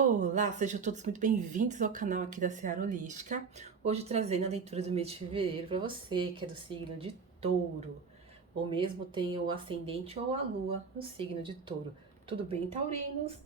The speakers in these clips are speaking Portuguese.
Olá, sejam todos muito bem-vindos ao canal aqui da Seara Holística. Hoje trazendo a leitura do mês de fevereiro para você que é do signo de Touro, ou mesmo tem o ascendente ou a lua no signo de Touro. Tudo bem, taurinos?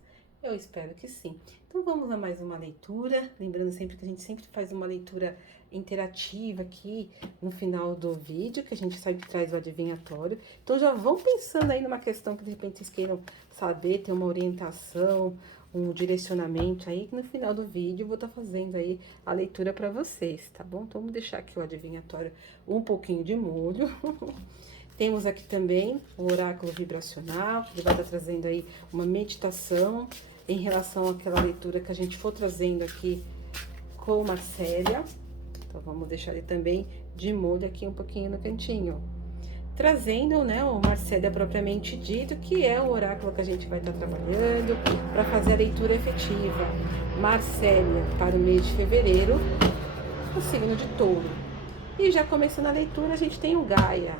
Eu espero que sim. Então vamos a mais uma leitura, lembrando sempre que a gente sempre faz uma leitura interativa aqui no final do vídeo, que a gente sempre traz o adivinhatório. Então já vão pensando aí numa questão que de repente vocês queiram saber, ter uma orientação, um direcionamento aí, que no final do vídeo eu vou estar fazendo aí a leitura para vocês, tá bom? Então vamos deixar aqui o adivinhatório um pouquinho de molho. Temos aqui também o oráculo vibracional, que ele vai estar trazendo aí uma meditação em relação àquela leitura que a gente for trazendo aqui com Marcélia. Então vamos deixar ele também de molho aqui um pouquinho no cantinho. Trazendo, né, o Marcélia propriamente dito, que é o oráculo que a gente vai estar trabalhando para fazer a leitura efetiva. Marcélia para o mês de fevereiro, o signo de Touro. E já começando a leitura, a gente tem o Gaia.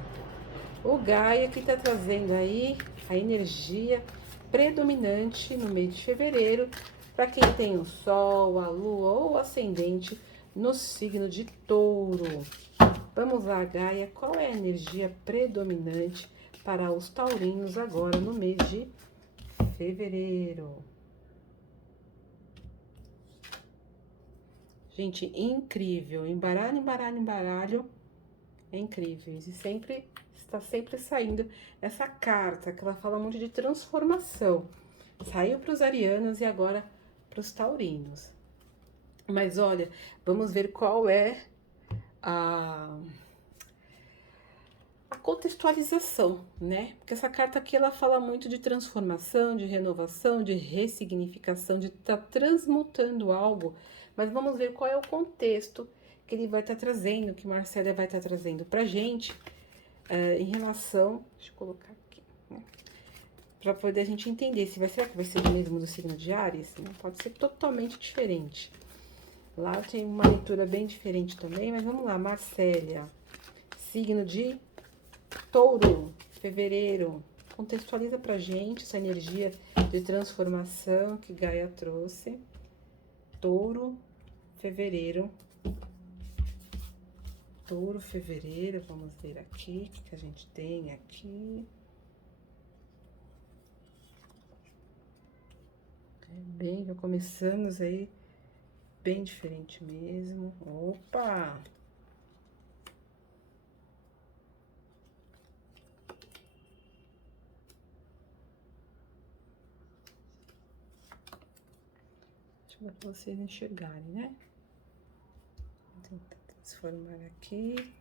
O Gaia que está trazendo aí a energia predominante no mês de fevereiro para quem tem o Sol, a Lua ou o Ascendente no signo de Touro. Vamos lá, Gaia, qual é a energia predominante para os taurinos agora no mês de fevereiro? Gente, incrível, embaralho, embaralho, embaralho, é incrível. E sempre, está sempre saindo essa carta, que ela fala muito de transformação. Saiu para os arianos e agora para os taurinos. Mas olha, vamos ver qual é a contextualização, né? Porque essa carta aqui ela fala muito de transformação, de renovação, de ressignificação, de estar transmutando algo. Mas vamos ver qual é o contexto que ele vai estar trazendo, que Marcélia vai estar trazendo pra gente em relação. Deixa eu colocar aqui, né? Para poder a gente entender se vai, será que vai ser mesmo do signo de Áries? Não pode ser totalmente diferente. Lá tem uma leitura bem diferente também, mas vamos lá, Marcélia, signo de Touro, fevereiro, contextualiza pra gente essa energia de transformação que Gaia trouxe. Touro, fevereiro. Touro, fevereiro, vamos ver aqui o que a gente tem aqui. Bem, já começamos aí bem diferente mesmo. Opa! Deixa eu ver pra vocês enxergarem, né? Vou tentar transformar aqui.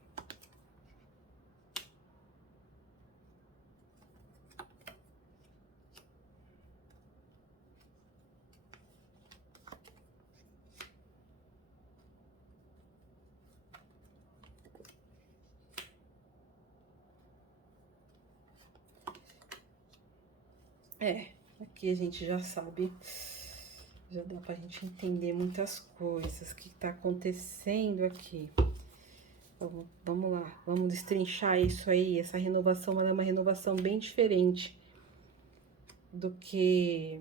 Aqui a gente já sabe, já dá pra gente entender muitas coisas que tá acontecendo aqui. Vamos lá, vamos destrinchar isso aí. Essa renovação, ela é uma renovação bem diferente do que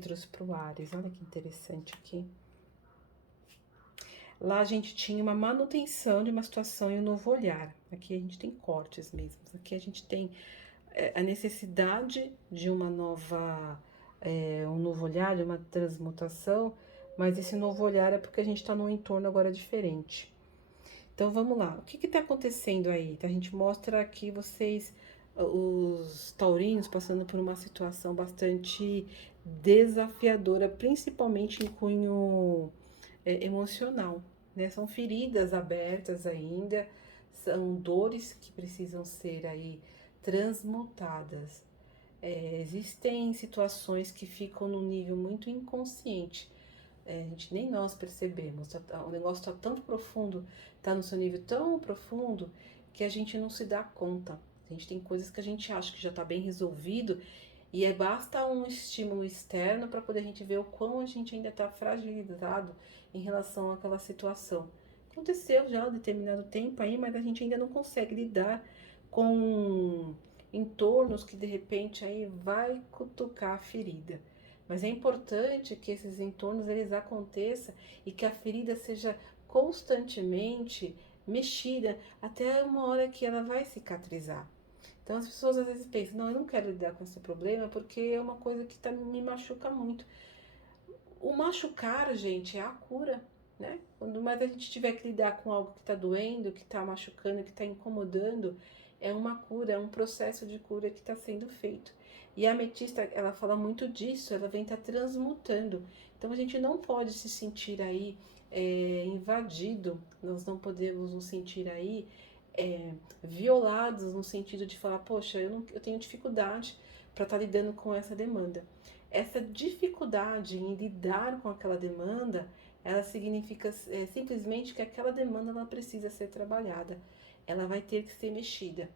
trouxe pro Áries. Olha que interessante aqui. Lá a gente tinha uma manutenção de uma situação e um novo olhar. Aqui a gente tem cortes mesmo. Aqui a gente tem a necessidade de uma nova, um novo olhar, de uma transmutação, mas esse novo olhar é porque a gente está num entorno agora diferente. Então vamos lá, o que está acontecendo aí? A gente mostra aqui vocês, os taurinos, passando por uma situação bastante desafiadora, principalmente em cunho emocional, né? São feridas abertas ainda, são dores que precisam ser aí transmutadas. Existem situações que ficam no nível muito inconsciente. A gente nem nós percebemos. O negócio tá tão profundo, tá no seu nível tão profundo, que a gente não se dá conta. A gente tem coisas que a gente acha que já tá bem resolvido, e basta um estímulo externo para poder a gente ver o quão a gente ainda tá fragilizado em relação àquela situação. Aconteceu já há um determinado tempo aí, mas a gente ainda não consegue lidar com entornos que de repente aí vai cutucar a ferida. Mas é importante que esses entornos eles aconteçam e que a ferida seja constantemente mexida até uma hora que ela vai cicatrizar. Então as pessoas às vezes pensam, não, eu não quero lidar com esse problema porque é uma coisa que me machuca muito. O machucar, gente, é a cura, né? Quando mais a gente tiver que lidar com algo que está doendo, que está machucando, que está incomodando, é uma cura, é um processo de cura que está sendo feito. E a ametista, ela fala muito disso, ela vem estar transmutando. Então a gente não pode se sentir aí invadido, nós não podemos nos sentir aí violados no sentido de falar, poxa, eu tenho dificuldade para estar lidando com essa demanda. Essa dificuldade em lidar com aquela demanda, ela significa simplesmente que aquela demanda ela precisa ser trabalhada, ela vai ter que ser mexida.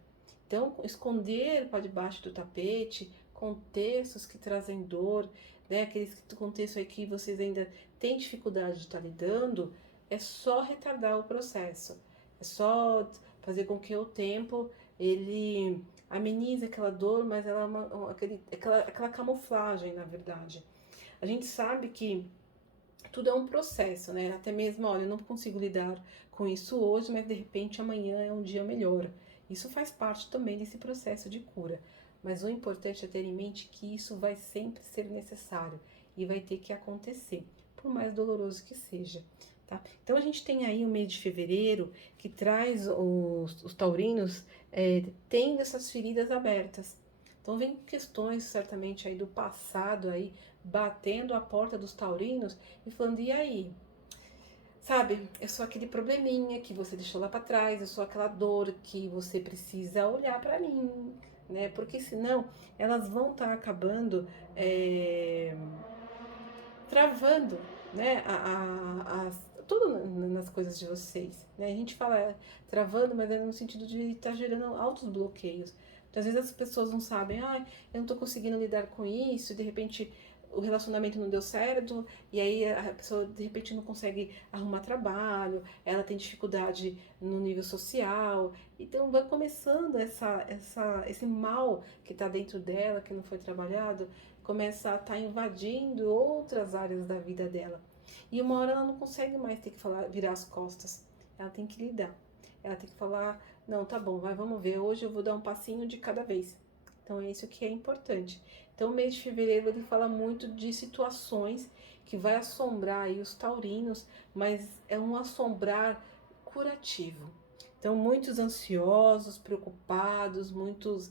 Então, esconder para debaixo do tapete contextos que trazem dor, né, aqueles contextos aí que vocês ainda têm dificuldade de estar lidando, é só retardar o processo, é só fazer com que o tempo ele ameniza aquela dor, mas ela é aquela camuflagem, na verdade. A gente sabe que tudo é um processo, né? Até mesmo, olha, eu não consigo lidar com isso hoje, mas de repente amanhã é um dia melhor. Isso faz parte também desse processo de cura. Mas o importante é ter em mente que isso vai sempre ser necessário e vai ter que acontecer, por mais doloroso que seja. Tá? Então a gente tem aí o mês de fevereiro que traz os taurinos tendo essas feridas abertas. Então vem questões certamente aí do passado aí batendo a porta dos taurinos e falando, e aí? Sabe, eu sou aquele probleminha que você deixou lá para trás, eu sou aquela dor que você precisa olhar para mim, né? Porque senão elas vão estar acabando travando, né? Tudo nas coisas de vocês, né? A gente fala travando, mas é no sentido de estar gerando altos bloqueios. Então, às vezes as pessoas não sabem, ah, eu não tô conseguindo lidar com isso, e de repente o relacionamento não deu certo, e aí a pessoa de repente não consegue arrumar trabalho, ela tem dificuldade no nível social, então vai começando esse mal que está dentro dela, que não foi trabalhado, começa a estar invadindo outras áreas da vida dela. E uma hora ela não consegue mais ter que falar, virar as costas. Ela tem que lidar. Ela tem que falar, não, tá bom, vamos ver, hoje eu vou dar um passinho de cada vez. Então é isso que é importante. Então o mês de fevereiro ele fala muito de situações que vai assombrar aí os taurinos, mas é um assombrar curativo. Então muitos ansiosos, preocupados, muitos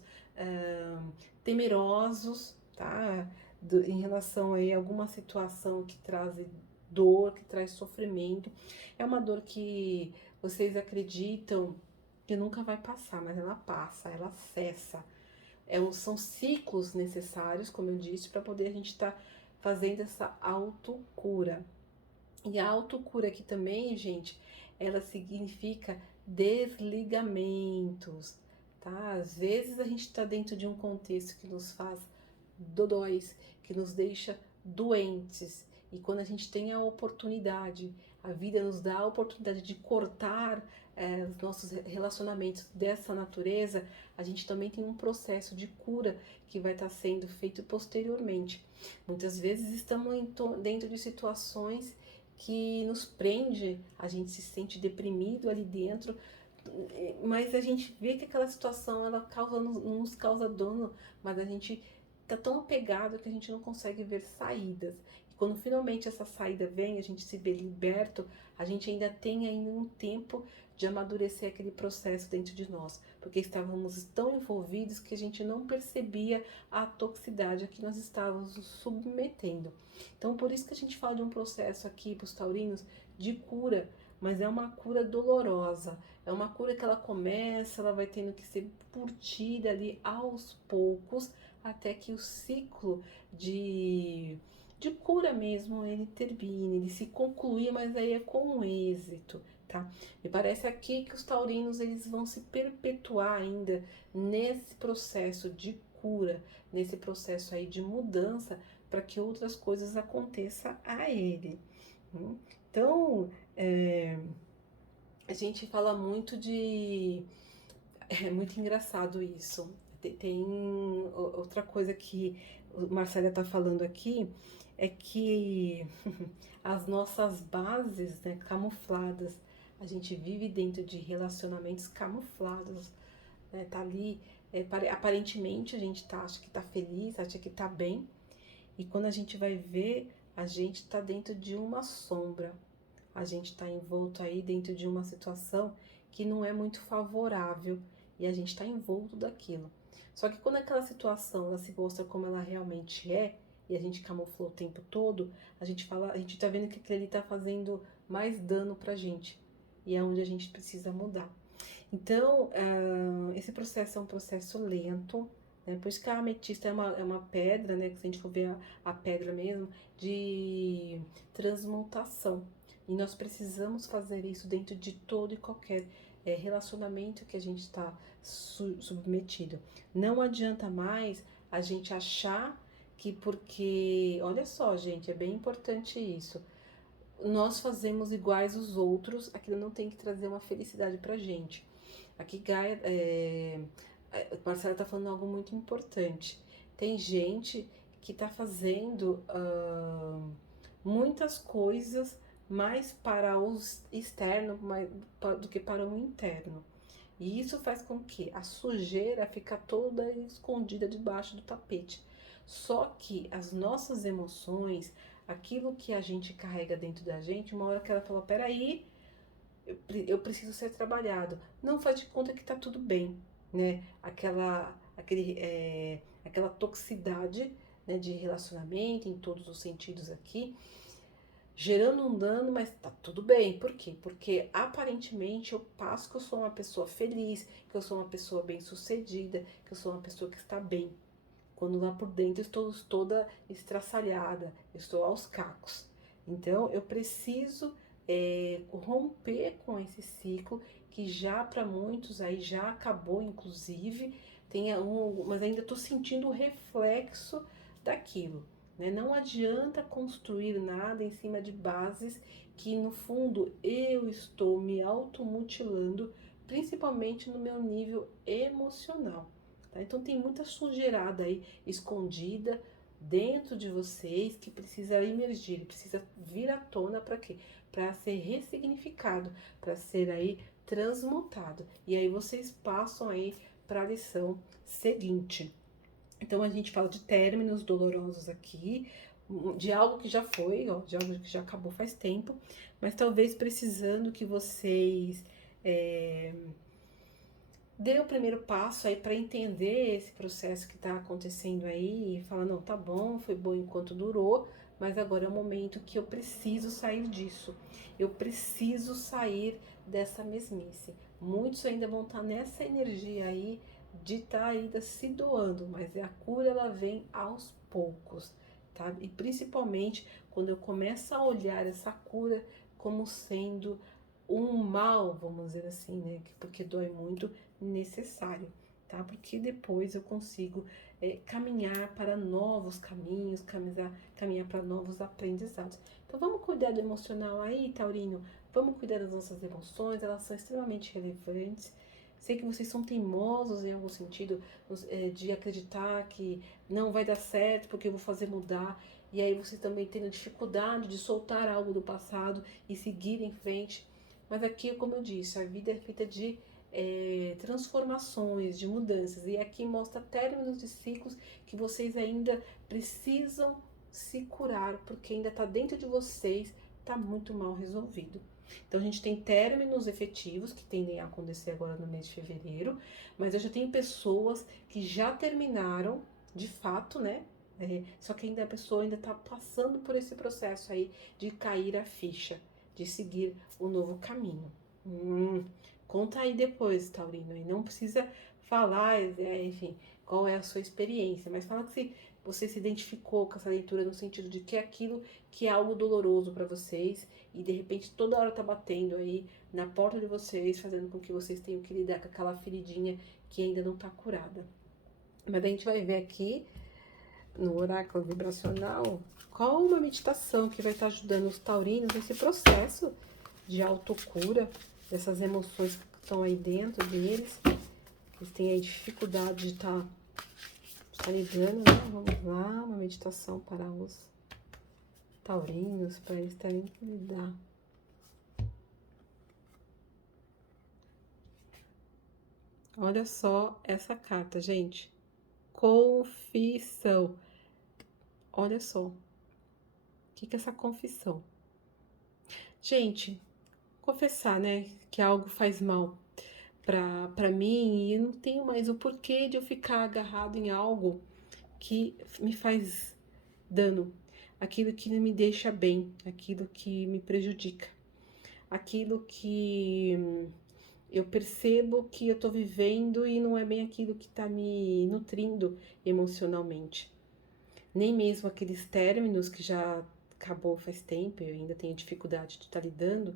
temerosos, tá? Em relação aí a alguma situação que traz dor, que traz sofrimento. É uma dor que vocês acreditam que nunca vai passar, mas ela passa, ela cessa. São ciclos necessários, como eu disse, para poder a gente estar fazendo essa autocura. E a autocura aqui também, gente, ela significa desligamentos, tá? Às vezes a gente está dentro de um contexto que nos faz dodóis, que nos deixa doentes. E quando a gente tem a oportunidade, a vida nos dá a oportunidade de cortar os nossos relacionamentos dessa natureza, a gente também tem um processo de cura que vai estar sendo feito posteriormente. Muitas vezes estamos dentro de situações que nos prende, a gente se sente deprimido ali dentro, mas a gente vê que aquela situação ela nos causa dano, mas a gente tá tão apegado que a gente não consegue ver saídas. E quando finalmente essa saída vem, a gente se vê liberto, a gente ainda tem ainda um tempo de amadurecer aquele processo dentro de nós, porque estávamos tão envolvidos que a gente não percebia a toxicidade a que nós estávamos nos submetendo. Então, por isso que a gente fala de um processo aqui para os taurinos de cura, mas é uma cura dolorosa, é uma cura que ela começa, ela vai tendo que ser curtida ali aos poucos, até que o ciclo de cura mesmo ele termine, ele se conclui, mas aí é com êxito, tá? Me parece aqui que os taurinos eles vão se perpetuar ainda nesse processo de cura, nesse processo aí de mudança, para que outras coisas aconteçam a ele. Então, a gente fala muito de... É muito engraçado isso. Tem outra coisa que o Marcela tá falando aqui é que as nossas bases, né, camufladas, a gente vive dentro de relacionamentos camuflados, né, tá ali, aparentemente a gente acha que tá feliz, acha que tá bem, e quando a gente vai ver, a gente tá dentro de uma sombra, a gente tá envolto aí dentro de uma situação que não é muito favorável, e a gente tá envolto daquilo. Só que quando aquela situação ela se mostra como ela realmente é, e a gente camuflou o tempo todo, a gente fala, a gente tá vendo que aquilo ali tá fazendo mais dano pra gente. E é onde a gente precisa mudar. Então, esse processo é um processo lento, né? Por isso que a ametista é uma pedra, né? Que se a gente for ver a pedra mesmo, de transmutação. E nós precisamos fazer isso dentro de todo e qualquer relacionamento que a gente está submetido. Não adianta mais a gente achar que porque, olha só, gente, é bem importante isso. Nós fazemos iguais os outros, aquilo não tem que trazer uma felicidade pra gente. Aqui, Gaia, a Marcela tá falando algo muito importante. Tem gente que tá fazendo muitas coisas mais para o externo do que para o interno. E isso faz com que a sujeira fica toda escondida debaixo do tapete. Só que as nossas emoções, aquilo que a gente carrega dentro da gente, uma hora que ela falou, peraí, eu preciso ser trabalhado. Não faz de conta que tá tudo bem, né? Aquela toxicidade, né, de relacionamento em todos os sentidos aqui, gerando um dano, mas tá tudo bem. Por quê? Porque aparentemente eu passo que eu sou uma pessoa feliz, que eu sou uma pessoa bem-sucedida, que eu sou uma pessoa que está bem. Quando lá por dentro eu estou toda estraçalhada, eu estou aos cacos. Então eu preciso romper com esse ciclo que já para muitos aí já acabou, inclusive, mas ainda estou sentindo o reflexo daquilo. Né? Não adianta construir nada em cima de bases que no fundo eu estou me automutilando, principalmente no meu nível emocional. Tá? Então tem muita sujeirada aí escondida dentro de vocês que precisa emergir, precisa vir à tona para quê? Para ser ressignificado, para ser aí transmutado. E aí vocês passam aí para a lição seguinte. Então a gente fala de términos dolorosos aqui, de algo que já foi, ó, de algo que já acabou faz tempo, mas talvez precisando que vocês dê o primeiro passo aí para entender esse processo que está acontecendo aí e falar, não, tá bom, foi bom enquanto durou, mas agora é o momento que eu preciso sair disso. Eu preciso sair dessa mesmice. Muitos ainda vão estar nessa energia aí de estar ainda se doando, mas a cura ela vem aos poucos, tá? E principalmente quando eu começo a olhar essa cura como sendo um mal, vamos dizer assim, né? Porque dói muito, necessário, tá? Porque depois eu consigo caminhar para novos caminhos, caminhar para novos aprendizados. Então vamos cuidar do emocional aí, Taurino. Vamos cuidar das nossas emoções, elas são extremamente relevantes. Sei que vocês são teimosos em algum sentido, de acreditar que não vai dar certo porque eu vou fazer mudar. E aí vocês também têm dificuldade de soltar algo do passado e seguir em frente. Mas aqui, como eu disse, a vida é feita de transformações, de mudanças. E aqui mostra términos de ciclos que vocês ainda precisam se curar, porque ainda está dentro de vocês, está muito mal resolvido. Então a gente tem términos efetivos que tendem a acontecer agora no mês de fevereiro, mas eu já tenho pessoas que já terminaram, de fato, né? Só que ainda a pessoa ainda está passando por esse processo aí de cair a ficha, de seguir o novo caminho. Conta aí depois, Taurino, e não precisa falar, enfim, qual é a sua experiência, mas fala que você se identificou com essa leitura no sentido de que é aquilo que é algo doloroso para vocês e de repente toda hora tá batendo aí na porta de vocês, fazendo com que vocês tenham que lidar com aquela feridinha que ainda não tá curada. Mas a gente vai ver aqui no oráculo vibracional qual uma meditação que vai estar ajudando os taurinos nesse processo de autocura dessas emoções que estão aí dentro deles. Eles têm aí dificuldade de estar Tá lidando, né? Vamos lá, uma meditação para os taurinos, para eles terem que lidar. Olha só essa carta, gente. Confissão. Olha só. O que é essa confissão? Gente, confessar, né, que algo faz mal pra mim e eu não tenho mais o porquê de eu ficar agarrado em algo que me faz dano, aquilo que não me deixa bem, aquilo que me prejudica, aquilo que eu percebo que eu tô vivendo e não é bem aquilo que tá me nutrindo emocionalmente. Nem mesmo aqueles términos que já acabou faz tempo, eu ainda tenho dificuldade de estar lidando,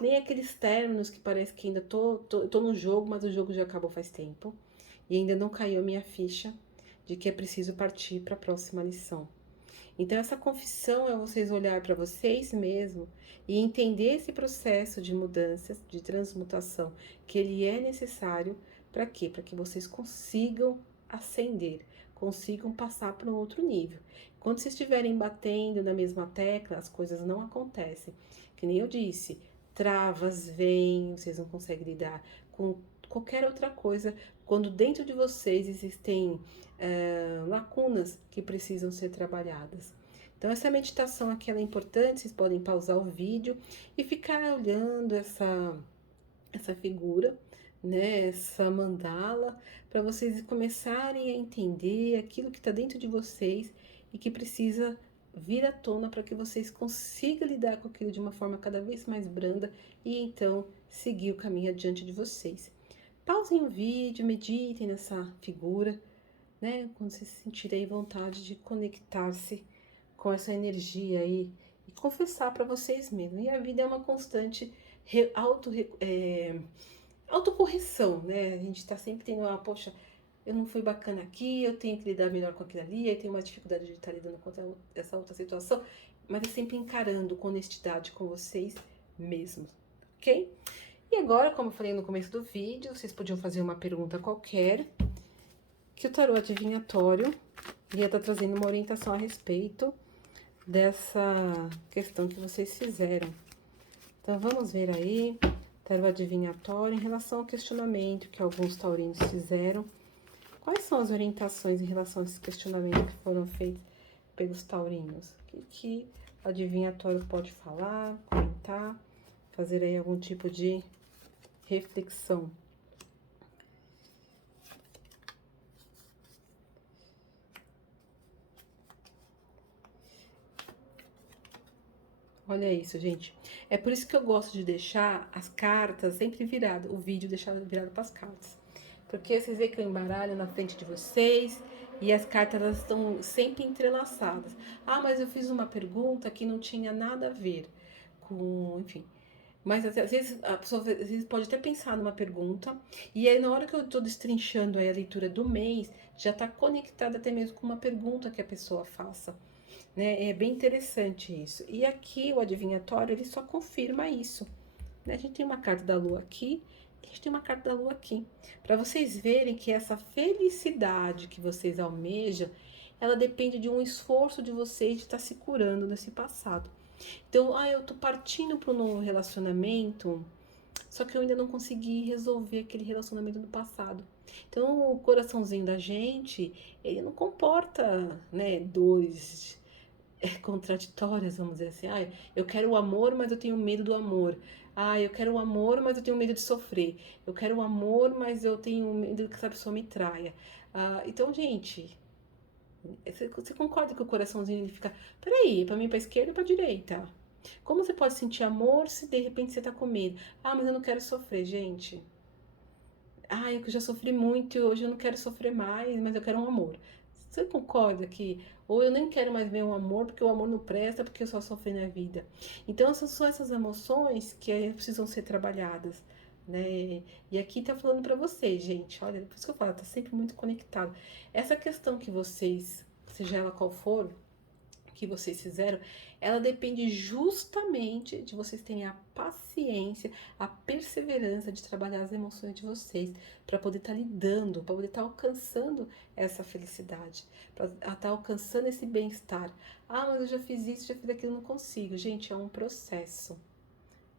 nem aqueles términos que parece que ainda tô no jogo, mas o jogo já acabou faz tempo, e ainda não caiu a minha ficha de que é preciso partir para a próxima lição. Então, essa confissão é vocês olhar para vocês mesmo e entender esse processo de mudanças, de transmutação, que ele é necessário para quê? Para que vocês consigam ascender, consigam passar para um outro nível. Quando vocês estiverem batendo na mesma tecla, as coisas não acontecem. Que nem eu disse, travas vêm, vocês não conseguem lidar com qualquer outra coisa, quando dentro de vocês existem lacunas que precisam ser trabalhadas. Então, essa meditação aqui ela é importante, vocês podem pausar o vídeo e ficar olhando essa figura, né, essa mandala, para vocês começarem a entender aquilo que está dentro de vocês e que precisa vir à tona para que vocês consigam lidar com aquilo de uma forma cada vez mais branda e então seguir o caminho adiante de vocês. Pausem o vídeo, meditem nessa figura, né? Quando vocês sentirem vontade de conectar-se com essa energia aí e confessar para vocês mesmos. E a vida é uma constante autocorreção, né? A gente tá sempre tendo uma, poxa, eu não fui bacana aqui, eu tenho que lidar melhor com aquilo ali, aí tenho uma dificuldade de estar lidando com essa outra situação, mas é sempre encarando com honestidade com vocês mesmos, ok? E agora, como eu falei no começo do vídeo, vocês podiam fazer uma pergunta qualquer, que o tarô adivinhatório ia estar trazendo uma orientação a respeito dessa questão que vocês fizeram. Então, vamos ver aí, tarô adivinhatório, em relação ao questionamento que alguns taurinos fizeram. Quais são as orientações em relação a esse questionamento que foram feitos pelos taurinos? O que o adivinhatório pode falar, comentar, fazer aí algum tipo de reflexão? Olha isso, gente. É por isso que eu gosto de deixar as cartas sempre viradas, o vídeo deixado virado para as cartas. Porque vocês veem que eu embaralho na frente de vocês e as cartas elas estão sempre entrelaçadas. Ah, mas eu fiz uma pergunta que não tinha nada a ver com, enfim. Mas às vezes a pessoa às vezes pode até pensar numa pergunta, e aí na hora que eu estou destrinchando aí a leitura do mês, já está conectada até mesmo com uma pergunta que a pessoa faça, né? É bem interessante isso. E aqui o adivinhatório ele só confirma isso, né? A gente tem uma carta da lua aqui, a gente tem uma carta da lua aqui, para vocês verem que essa felicidade que vocês almejam, ela depende de um esforço de vocês de estar se curando desse passado. Então, eu tô partindo para um novo relacionamento, só que eu ainda não consegui resolver aquele relacionamento do passado. Então, o coraçãozinho da gente, ele não comporta, né, dores contraditórias, vamos dizer assim. Eu quero o amor, mas eu tenho medo do amor. Eu quero o amor, mas eu tenho medo de sofrer. Eu quero o amor, mas eu tenho medo que essa pessoa me traia. Então, gente, você concorda que o coraçãozinho ele fica, peraí, pra mim pra esquerda ou pra direita? Como você pode sentir amor se de repente você tá com medo? Mas eu não quero sofrer, gente. Eu já sofri muito e hoje eu não quero sofrer mais, mas eu quero um amor. Você concorda que, ou eu nem quero mais ver um amor, porque o amor não presta, porque eu só sofri na vida. Então, essas são essas emoções que precisam ser trabalhadas, né? E aqui tá falando pra vocês, gente, olha, por isso que eu falo, tá sempre muito conectado. Essa questão que vocês, seja ela qual for, que vocês fizeram, ela depende justamente de vocês terem a paciência, a perseverança de trabalhar as emoções de vocês, para poder estar lidando, para poder estar alcançando essa felicidade, para estar alcançando esse bem-estar. Ah, mas eu já fiz isso, já fiz aquilo, não consigo. Gente, é um processo.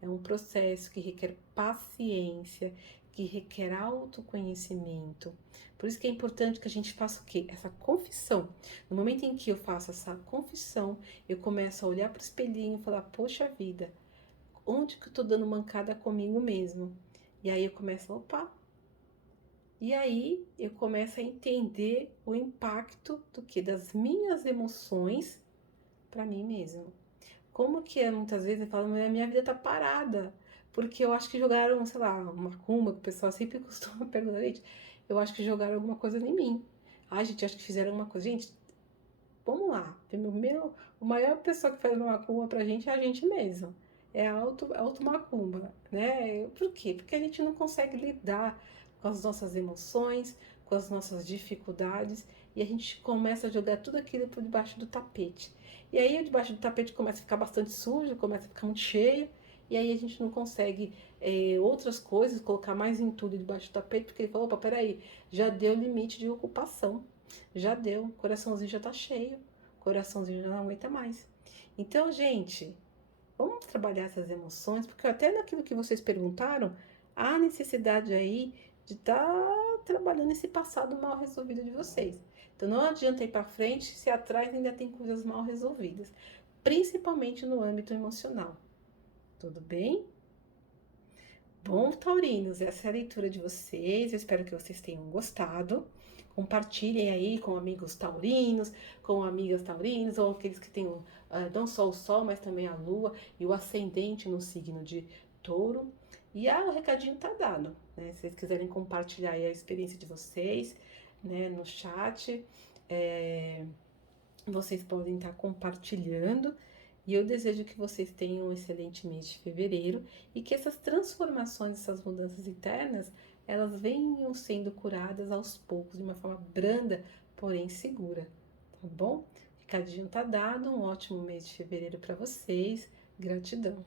É um processo que requer paciência, que requer autoconhecimento. Por isso que é importante que a gente faça o quê? Essa confissão. No momento em que eu faço essa confissão, eu começo a olhar para o espelhinho e falar: poxa vida, onde que eu tô dando mancada comigo mesmo? E aí eu começo, opa. E aí eu começo a entender o impacto do que das minhas emoções para mim mesmo. Como que é, muitas vezes eu falo, a minha vida tá parada, porque eu acho que jogaram, sei lá, uma macumba, que o pessoal sempre costuma perguntar, gente, eu acho que jogaram alguma coisa em mim. Ai, gente, acho que fizeram alguma coisa. Gente, vamos lá. Primeiro, a maior pessoa que faz uma macumba pra gente é a gente mesmo. É a auto macumba, né? Por quê? Porque a gente não consegue lidar com as nossas emoções, com as nossas dificuldades, e a gente começa a jogar tudo aquilo por debaixo do tapete. E aí, debaixo do tapete começa a ficar bastante sujo, começa a ficar muito cheio, e aí a gente não consegue outras coisas, colocar mais entulho debaixo do tapete, porque ele falou, opa, peraí, já deu limite de ocupação. Já deu, o coraçãozinho já tá cheio, o coraçãozinho já não aguenta mais. Então, gente, vamos trabalhar essas emoções, porque até naquilo que vocês perguntaram, há necessidade aí de estar trabalhando esse passado mal resolvido de vocês. Então, não adianta ir para frente se atrás ainda tem coisas mal resolvidas, principalmente no âmbito emocional. Tudo bem? Bom, taurinos, essa é a leitura de vocês. Eu espero que vocês tenham gostado. Compartilhem aí com amigos taurinos, com amigas taurinas, ou aqueles que têm não só o Sol, mas também a Lua e o ascendente no signo de Touro. E o recadinho tá dado, né? Se vocês quiserem compartilhar aí a experiência de vocês, né, no chat, vocês podem estar compartilhando. E eu desejo que vocês tenham um excelente mês de fevereiro e que essas transformações, essas mudanças internas, elas venham sendo curadas aos poucos, de uma forma branda, porém segura, tá bom? Recadinho tá dado, um ótimo mês de fevereiro para vocês. Gratidão.